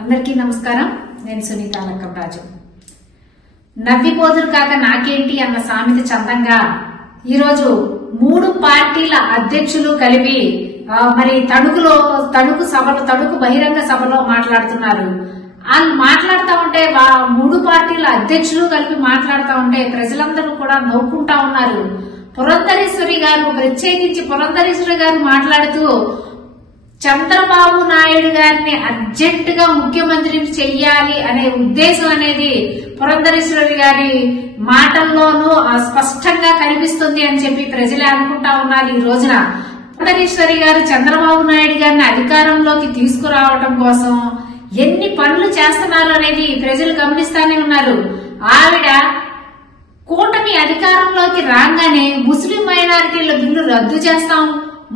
అందరికీ నమస్కారం. నేను సునీత లక్కరాజు. నవ్విపోదురు కాక నాకేంటి అన్న సామెత చందంగా ఈరోజు 3 పార్టీల అధ్యక్షులు కలిపి మరి తణుకు బహిరంగ సభలో మాట్లాడుతున్నారు. వాళ్ళు మాట్లాడుతూ ఉంటే 3 పార్టీల అధ్యక్షులు కలిపి మాట్లాడుతూ ఉంటే ప్రజలందరూ కూడా నవ్వుకుంటా ఉన్నారు. పురంధరేశ్వరి గారు, ప్రత్యేకించి పురంధరేశ్వరి గారు మాట్లాడుతూ చంద్రబాబు నాయుడు గారిని అర్జెంట్ గా ముఖ్యమంత్రిని చెయ్యాలి అనే ఉద్దేశం అనేది పురంధరేశ్వరి గారి మాటల్లోనూ స్పష్టంగా కనిపిస్తుంది అని చెప్పి ప్రజలే అనుకుంటా ఉన్నారు. ఈ రోజున పురంధరేశ్వరి గారు చంద్రబాబు నాయుడు గారిని అధికారంలోకి తీసుకురావడం కోసం ఎన్ని పనులు చేస్తున్నారు అనేది ప్రజలు గమనిస్తానే ఉన్నారు. ఆవిడ కూటమి అధికారంలోకి రాగానే ముస్లిం మైనారిటీల బిల్లు రద్దు చేస్తాం,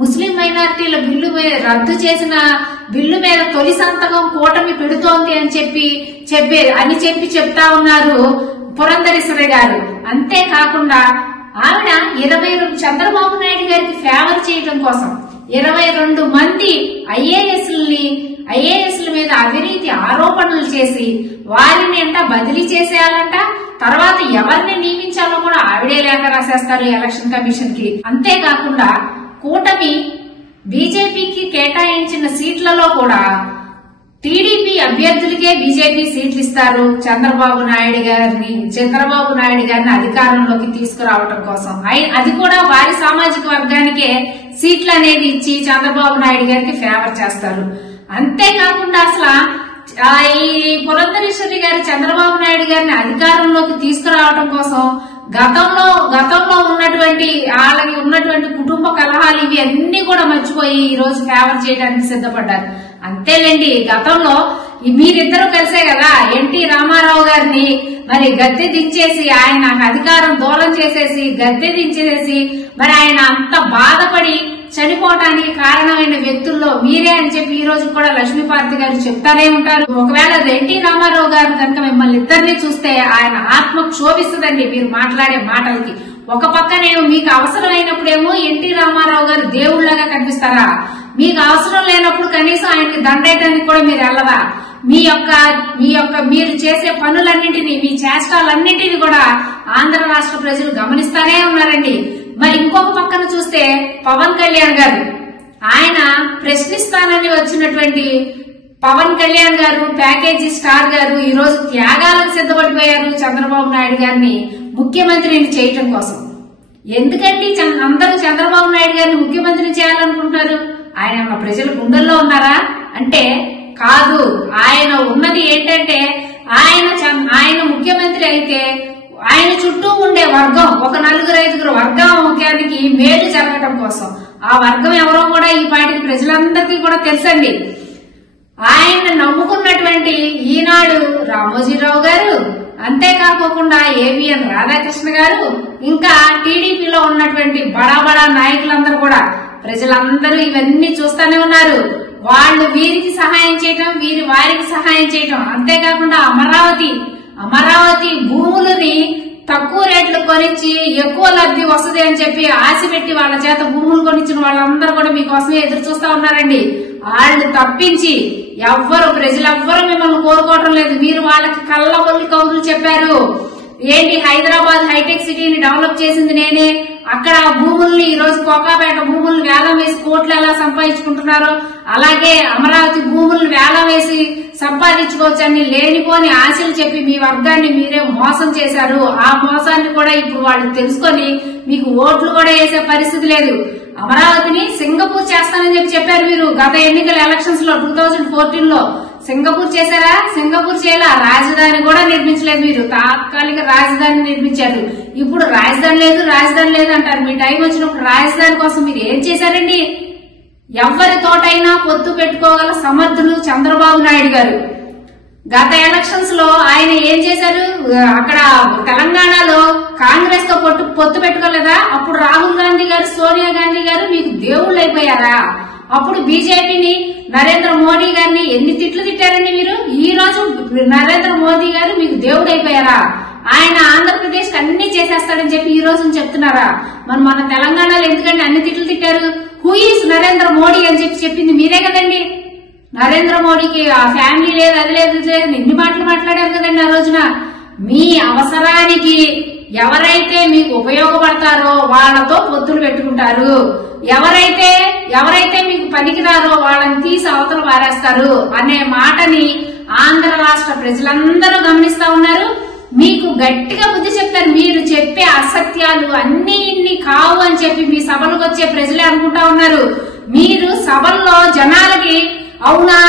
ముస్లిం మైనారిటీల బిల్లు రద్దు చేసిన బిల్లు మీద తొలి సంతకం కూటమి పెడుతోంది అని చెప్పి చెప్తా ఉన్నారు పురంధరేశ్వరి గారు. అంతేకాకుండా ఆవిడ 22 చంద్రబాబు నాయుడు గారికి ఫేవర్ చేయడం కోసం 22 మంది ఐఏఎస్ల మీద అవినీతి ఆరోపణలు చేసి వారిని బదిలీ చేసేయాలంట. తర్వాత ఎవరిని నియమించాలో కూడా ఆవిడే లేఖ రాసేస్తారు ఎలక్షన్ కమిషన్ కి. అంతేకాకుండా కూటమి బీజేపీకి కేటాయించిన సీట్లలో కూడా టీడీపీ అభ్యర్థులకే బీజేపీ సీట్లు ఇస్తారు చంద్రబాబు నాయుడు గారిని అధికారంలోకి తీసుకురావడం కోసం. అది కూడా వారి సామాజిక వర్గానికే సీట్లు అనేది ఇచ్చి చంద్రబాబు నాయుడు గారికి ఫేవర్ చేస్తారు. అంతేకాకుండా అసలు ఈ పురంధరేశ్వరి గారు చంద్రబాబు నాయుడు గారిని అధికారంలోకి తీసుకురావడం కోసం గతంలో ఉన్నటువంటి కుటుంబ కలహాలు ఇవి అన్ని కూడా మర్చిపోయి ఈ రోజు ఫేవర్ చేయడానికి సిద్ధపడ్డారు. అంతేలేండి, గతంలో మీరిద్దరూ కలిసే కదా ఎన్టీ రామారావు గారిని మరి గద్దె దించేసి ఆయన అధికారం దూరం చేసేసి గద్దె దించేసి మరి ఆయన అంత బాధపడి చనిపోవటానికి కారణమైన వ్యక్తుల్లో మీరే అని చెప్పి ఈ రోజు కూడా లక్ష్మీపార్వతి గారు చెప్తానే ఉంటారు. ఒకవేళ ఎన్టీ రామారావు గారు కనుక మిమ్మల్ని ఇద్దరిని చూస్తే ఆయన ఆత్మ క్షోభిస్తుందండి మీరు మాట్లాడే మాటలకి. ఒక పక్క నేను మీకు అవసరమైనప్పుడేమో ఎన్టీ రామారావు గారు దేవుళ్లాగా కనిపిస్తారా, మీకు అవసరం లేనప్పుడు కనీసం ఆయనకి దండేయడానికి కూడా మీరు వెళ్ళరా? మీరు చేసే పనులన్నింటినీ, మీ చేష్టాలన్నింటినీ కూడా ఆంధ్ర రాష్ట్ర ప్రజలు గమనిస్తానే ఉన్నారండి. మరి ఇంకొక పక్కన చూస్తే పవన్ కళ్యాణ్ గారు, ఆయన ప్రశ్నిస్తానని వచ్చినటువంటి పవన్ కళ్యాణ్ గారు, ప్యాకేజీ స్టార్ గారు ఈ రోజు త్యాగాలకు సిద్ధపడిపోయారు చంద్రబాబు నాయుడు గారిని ముఖ్యమంత్రిని చేయటం కోసం. ఎందుకంటే అందరూ చంద్రబాబు నాయుడు గారిని ముఖ్యమంత్రిని చేయాలనుకుంటున్నారు? ఆయన ప్రజల గుండెల్లో ఉన్నారా అంటే కాదు. ఆయన ఉన్నది ఏంటంటే ఆయన ముఖ్యమంత్రి అయితే ఆయన చుట్టూ ఉండే వర్గం, ఒక 4-5 వర్గానికి మేలు జరగటం కోసం. ఆ వర్గం ఎవరో కూడా ఈ పార్టీ ప్రజలందరికీ కూడా తెలుసండి. ఆయన నమ్ముకున్నటువంటి ఈనాడు రామోజీరావు గారు, అంతేకాకుండా ఏవిఎన్ రాధాకృష్ణ గారు, ఇంకా టీడీపీలో ఉన్నటువంటి బడా నాయకులందరూ కూడా ప్రజలందరూ ఇవన్నీ చూస్తూనే ఉన్నారు. వాళ్ళు వీరికి సహాయం చేయటం, వీరి వారికి సహాయం చేయటం. అంతేకాకుండా అమరావతి భూములని తక్కువ రేట్లు కొనిచ్చి ఎక్కువ లబ్ధి వస్తుంది అని చెప్పి ఆశ పెట్టి వాళ్ళ చేత భూములు కొనిచ్చిన వాళ్ళందరూ కూడా మీకోసమే ఎదురు చూస్తా ఉన్నారండి. వాళ్ళు తప్పించి ప్రజలెవ్వరూ మిమ్మల్ని కోరుకోవటం లేదు. మీరు వాళ్ళకి కళ్ళబొల్లి కౌరులు చెప్పారు. ఏంటి, హైదరాబాద్ హైటెక్ సిటీని డెవలప్ చేసింది నేనే, అక్కడ భూముల్ని ఈ రోజు కోకాపేట భూములను వేలం వేసి కోట్లు ఎలా సంపాదించుకుంటున్నారో అలాగే అమరావతి భూములను వేలం వేసి సంపాదించుకోవచ్చని లేనిపోని ఆశలు చెప్పి మీ వర్గాన్ని మీరే మోసం చేశారు. ఆ మోసాన్ని కూడా ఇప్పుడు వాళ్ళు తెలుసుకొని మీకు ఓట్లు కూడా వేసే పరిస్థితి లేదు. అమరావతిని సింగపూర్ చేస్తానని చెప్పారు మీరు గత ఎన్నికల ఎలక్షన్స్ లో 2014లో. సింగపూర్ చేశారా? సింగపూర్ చేయాలా? రాజధాని కూడా నిర్మించలేదు మీరు. తాత్కాలిక రాజధాని నిర్మించారు. ఇప్పుడు రాజధాని లేదు అంటారు. మీ టైం వచ్చినప్పుడు రాజధాని కోసం మీరు ఏం చేశారండి? ఎవరితోటైనా పొత్తు పెట్టుకోగల సమర్థులు చంద్రబాబు నాయుడు గారు. గత ఎలక్షన్స్ లో ఆయన ఏం చేశారు? అక్కడ తెలంగాణలో కాంగ్రెస్ తో పొత్తు పెట్టుకోలేదా? అప్పుడు రాహుల్ గాంధీ గారు, సోనియా గాంధీ గారు మీకు దేవుళ్ళు అయిపోయారా? అప్పుడు బీజేపీని, నరేంద్ర మోడీ గారిని ఎన్ని తిట్లు తిట్టారండి మీరు? ఈ రోజు నరేంద్ర మోదీ గారు మీకు దేవుడు అయిపోయారా? ఆయన ఆంధ్రప్రదేశ్ అన్ని చేసేస్తాడని చెప్పి ఈ రోజు చెప్తున్నారా? మన తెలంగాణలో ఎందుకంటే అన్ని తిట్లు తిట్టారు? హూ ఈజ్ నరేంద్ర మోడీ అని చెప్పింది మీరే కదండి. నరేంద్ర మోడీకి ఆ ఫ్యామిలీ లేదు, అది లేదు, ఇది లేదు, ఎన్ని మాటలు మాట్లాడారు కదండి ఆ రోజున. మీ అవసరానికి ఎవరైతే మీకు ఉపయోగపడతారో వాళ్ళతో పొత్తులు పెట్టుకుంటారు, ఎవరైతే మీకు పనికిరారో వాళ్ళని తీసి అవతల పారేస్తారు అనే మాటని ఆంధ్ర రాష్ట్ర ప్రజలందరూ గమనిస్తా ఉన్నారు. మీకు గట్టిగా బుద్ధి చెప్తారు. మీరు చెప్పే అసత్యాలు అన్ని ఇన్ని కావు అని చెప్పి మీ సభలకు వచ్చే ప్రజలే అనుకుంటా ఉన్నారు. మీరు సభల్లో జనాలకి అవునా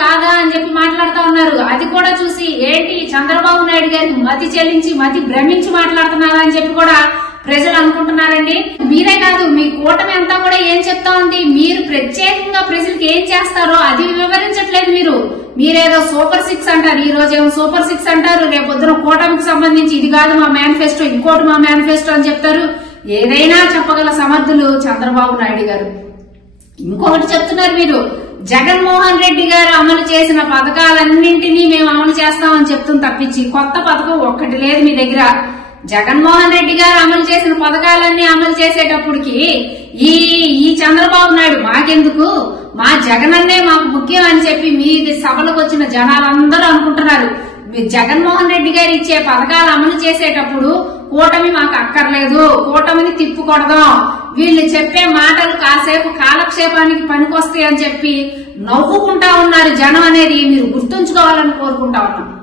కాదా అని చెప్పి మాట్లాడుతా ఉన్నారు. అది కూడా చూసి ఏంటి చంద్రబాబు నాయుడు గారికి మతి చెల్లించి మతి భ్రమించి మాట్లాడుతున్నారా అని చెప్పి కూడా ప్రజలు అనుకుంటున్నారండి. మీరే కాదు, మీ కూటమి అంతా కూడా ఏం చెప్తా ఉంది, మీరు ప్రత్యేకంగా ప్రజలకు ఏం చేస్తారో అది వివరించట్లేదు. మీరేదో సూపర్ 6 అంటారు, ఈ రోజు ఏమో సూపర్ 6 అంటారు, రేపొద్దున కూటమికి సంబంధించి ఇది కాదు మా మేనిఫెస్టో, ఇంకోటి మా మేనిఫెస్టో అని చెప్తారు. ఏదైనా చెప్పగల సమర్థులు చంద్రబాబు నాయుడు గారు. ఇంకొకటి చెప్తున్నారు మీరు, జగన్మోహన్ రెడ్డి గారు అమలు చేసిన పథకాలన్నింటినీ మేము అమలు చేస్తామని చెప్తుంది తప్పించి కొత్త పథకం ఒక్కటి లేదు మీ దగ్గర. జగన్మోహన్ రెడ్డి గారు అమలు చేసిన పథకాలన్నీ అమలు చేసేటప్పటికి ఈ చంద్రబాబు నాయుడు మాకెందుకు, మా జగనన్నే మాకు ముఖ్యం అని చెప్పి మీ సభలకు వచ్చిన జనాలందరూ అనుకుంటున్నారు. జగన్మోహన్ రెడ్డి గారు ఇచ్చే పథకాలు అమలు చేసేటప్పుడు కూటమి మాకు అక్కర్లేదు, కూటమిని తిప్పుకొడదాం, వీళ్ళు చెప్పే మాటలు కాసేపు కాలక్షేపానికి పనికొస్తాయి అని చెప్పి నవ్వుకుంటా ఉన్నారు జనం అనేది మీరు గుర్తుంచుకోవాలని కోరుకుంటా ఉన్నాం.